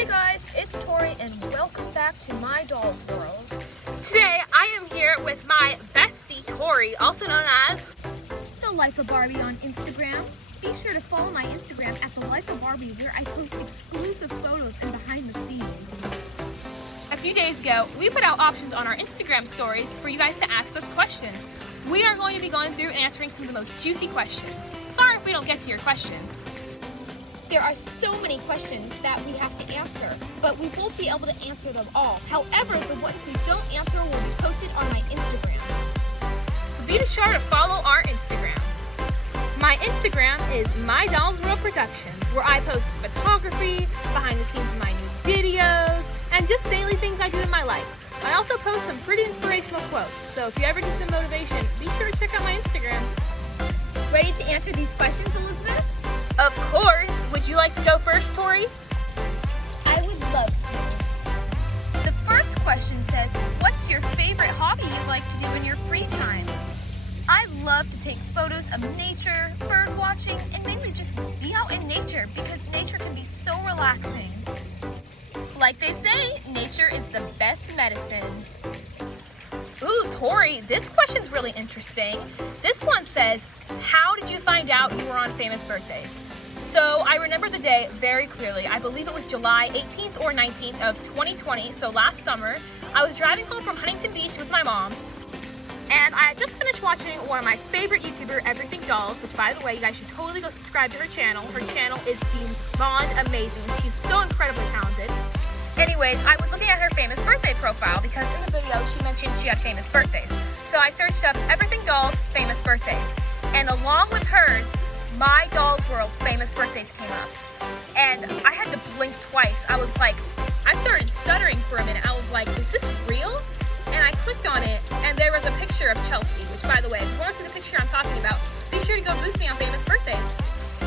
Hey guys, it's Tori and welcome back to my doll's world. Today I am here with my bestie Tori, also known as The Life of Barbie on Instagram. Be sure to follow my Instagram at The Life of Barbie where I post exclusive photos and behind the scenes. A few days ago, we put out options on our Instagram stories for you guys to ask us questions. We are going to be going through and answering some of the most juicy questions. Sorry if we don't get to your questions. There are so many questions that we have to answer, but we won't be able to answer them all. However, the ones we don't answer will be posted on my Instagram. So be sure to follow our Instagram. My Instagram is My Dolls World Productions, where I post photography, behind the scenes of my new videos, and just daily things I do in my life. I also post some pretty inspirational quotes, so if you ever need some motivation, be sure to check out my Instagram. Ready to answer these questions, Elizabeth? Of course! Would you like to go first, Tori? I would love to. The first question says, what's your favorite hobby you like to do in your free time? I love to take photos of nature, bird watching, and mainly just be out in nature because nature can be so relaxing. Like they say, nature is the best medicine. Ooh, Tori, this question's really interesting. This one says, how did you find out you were on Famous Birthdays? So I remember the day very clearly. I believe it was July 18th or 19th of 2020, so last summer. I was driving home from Huntington Beach with my mom, and I had just finished watching one of my favorite YouTuber, Everything Dolls, which by the way, you guys should totally go subscribe to her channel. Her channel is beyond amazing. She's so incredibly talented. Anyways, I was looking at her Famous Birthday profile because in the video she mentioned she had famous birthdays. So I searched up Everything Dolls Famous Birthdays, and along with hers, My Dolls World Famous Birthdays came up. And I had to blink twice. I was like, I started stuttering for a minute. I was like, is this real? And I clicked on it, and there was a picture of Chelsea, which by the way, if you want to see the picture I'm talking about, be sure to go boost me on Famous Birthdays.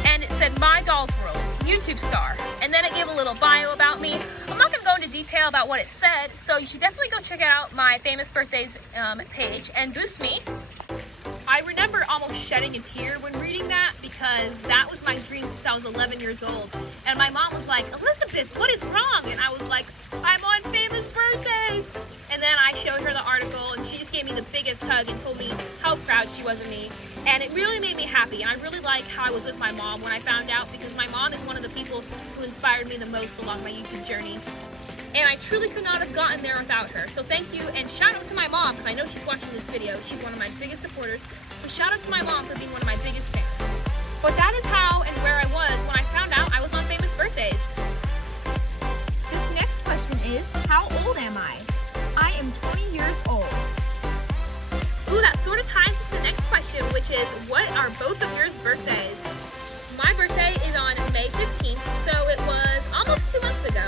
And it said My Dolls World, YouTube star. And then it gave a little bio about me. I'm not going to go into detail about what it said, so you should definitely go check out my Famous Birthdays page and boost me. I remember almost shedding a tear when reading that because that was my dream since I was 11 years old. And my mom was like, Elizabeth, what is wrong? And I was like, I'm on Famous Birthdays. And then I showed her the article and she just gave me the biggest hug and told me how proud she was of me. And it really made me happy. And I really like how I was with my mom when I found out because my mom is one of the people who inspired me the most along my YouTube journey. And I truly could not have gotten there without her. So thank you, and shout out to my mom, because I know she's watching this video. She's one of my biggest supporters. So shout out to my mom for being one of my biggest fans. But that is how and where I was when I found out I was on Famous Birthdays. This next question is, how old am I? I am 20 years old. Ooh, that sort of ties into the next question, which is, what are both of yours birthdays? My birthday is on May 15th, so it was almost 2 months ago.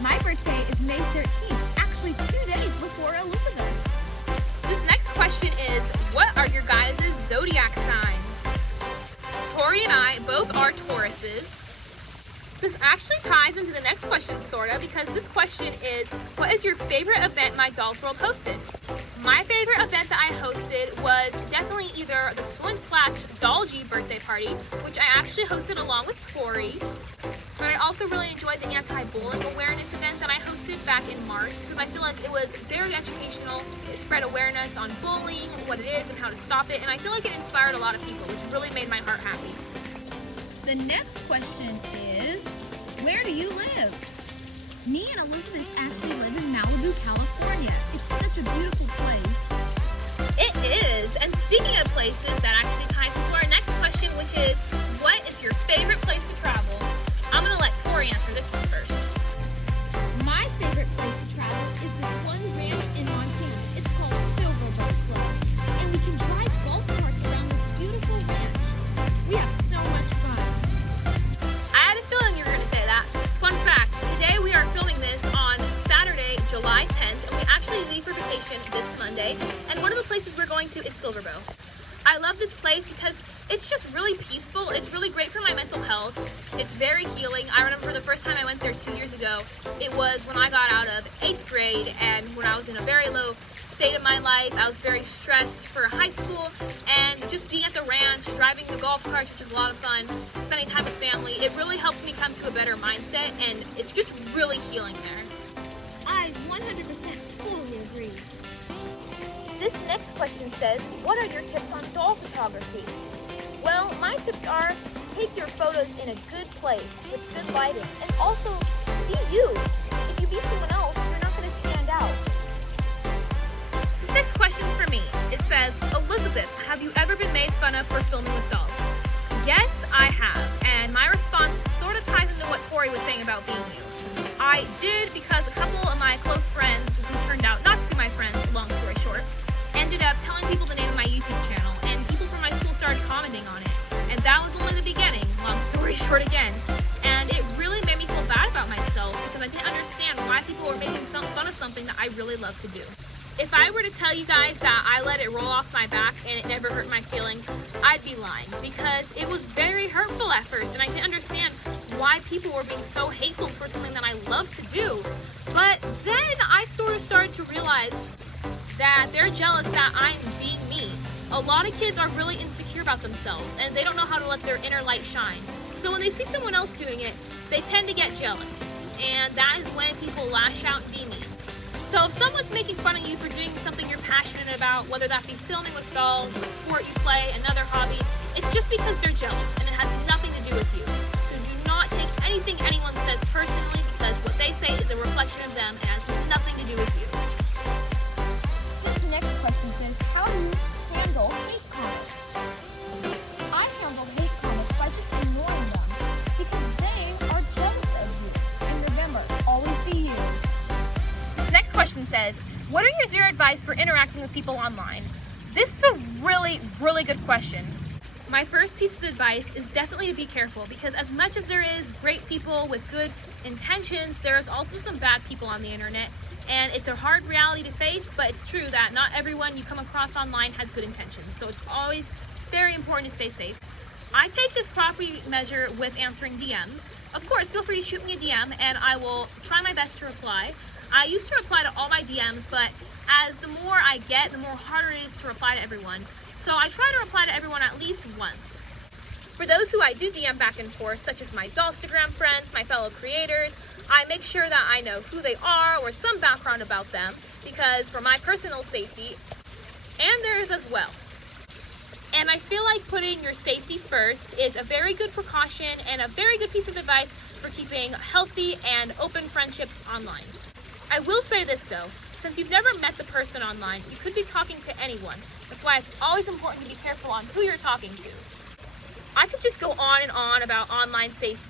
My birthday is May 13th, actually 2 days before Elizabeth's. This next question is, what are your guys' zodiac signs? Tori and I both are Tauruses. This actually ties into the next question, sorta, because this question is, what is your favorite event My Dolls World hosted? My favorite event that I hosted was definitely either the Slink Flash Dolgy birthday party, which I actually hosted along with Tori. But I also really enjoyed the anti-bullying awareness event that I hosted back in March because I feel like it was very educational. It spread awareness on bullying, what it is, and how to stop it, and I feel like it inspired a lot of people, which really made my heart happy. The next question is, where do you live? Me and Elizabeth actually live in Malibu, California. It's such a beautiful place. It is, and speaking of places, that actually ties into our next question, which is, what is your favorite place to travel? I'm going to let Tori answer this one first. My favorite place to travel is this one ranch in Montana. It's called Silverboat Club, and we can drive golf carts around this beautiful ranch. We have so much fun. I had a feeling you were going to say that. Fun fact, today we are filming this on Saturday, July 10th, and we actually leave for vacation this Monday, and one of the places we're going to is Silverboat. I love this place because it's just really peaceful. It's really great for my mental health. It's very healing. I remember the first time I went there 2 years ago, it was when I got out of 8th grade and when I was in a very low state of my life. I was very stressed for high school, and just being at the ranch, driving the golf carts, which is a lot of fun, spending time with family, it really helped me come to a better mindset, and it's just really healing there. I 100% totally agree. This next question says, what are your tips on doll photography? Well, my tips are, take your photos in a good place with good lighting, and also be you. If you be someone else, you're not going to stand out. This next question is for me. It says, Elizabeth, have you ever been made fun of for filming with dolls? Yes, I have, and my response sort of ties into what Torri was saying about being you. I did because a couple of my close friends, who turned out not to be my friends, long story short, ended up telling people the name of my YouTube channel, and people from my school started commenting on it. And that was only the beginning, long story short again. And it really made me feel bad about myself because I didn't understand why people were making fun of something that I really love to do. If I were to tell you guys that I let it roll off my back and it never hurt my feelings, I'd be lying, because it was very hurtful at first and I didn't understand why people were being so hateful towards something that I love to do. But then I sort of started to realize that they're jealous that I'm being me. A lot of kids are really insecure about themselves and they don't know how to let their inner light shine. So when they see someone else doing it, they tend to get jealous. And that is when people lash out and be mean. So if someone's making fun of you for doing something you're passionate about, whether that be filming with dolls, a sport you play, another hobby, it's just because they're jealous and it has nothing to do with you. So do not take anything anyone says personally, because what they say is a reflection of them and has nothing to do with you. This next question says, how do you handle hate comments? I handle hate comments by just ignoring them because they are jealous of you. And remember, always be you. This next question says, what are your advice for interacting with people online? This is a really, really good question. My first piece of advice is definitely to be careful, because as much as there is great people with good intentions, there is also some bad people on the internet. And it's a hard reality to face, but it's true that not everyone you come across online has good intentions. So it's always very important to stay safe. I take this proper measure with answering DMs. Of course, feel free to shoot me a DM and I will try my best to reply. I used to reply to all my DMs, but as the more I get, the more harder it is to reply to everyone. So I try to reply to everyone at least once. For those who I do DM back and forth, such as my Dollstagram friends, my fellow creators, I make sure that I know who they are or some background about them, because for my personal safety and theirs as well. And I feel like putting your safety first is a very good precaution and a very good piece of advice for keeping healthy and open friendships online. I will say this though, since you've never met the person online, you could be talking to anyone. That's why it's always important to be careful on who you're talking to. I could just go on and on about online safety.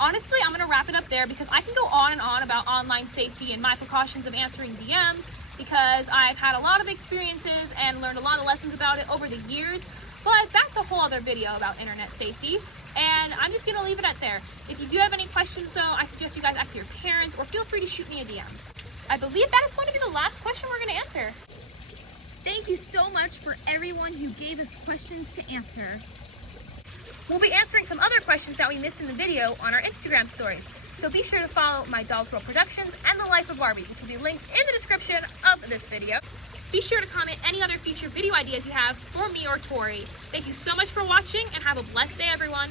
Honestly, I'm going to wrap it up there because I can go on and on about online safety and my precautions of answering DMs, because I've had a lot of experiences and learned a lot of lessons about it over the years. But that's a whole other video about internet safety, and I'm just going to leave it at there. If you do have any questions though, I suggest you guys ask your parents or feel free to shoot me a DM. I believe that is going to be the last question we're going to answer. Thank you so much for everyone who gave us questions to answer. We'll be answering some other questions that we missed in the video on our Instagram stories. So be sure to follow my Dolls World Productions and the Life of Barbie, which will be linked in the description of this video. Be sure to comment any other future video ideas you have for me or Torri. Thank you so much for watching and have a blessed day, everyone.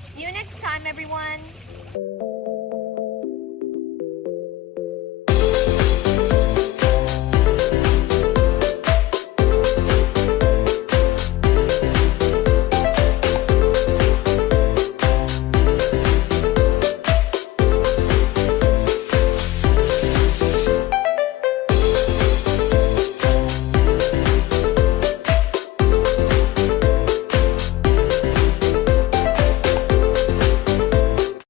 See you next time, everyone.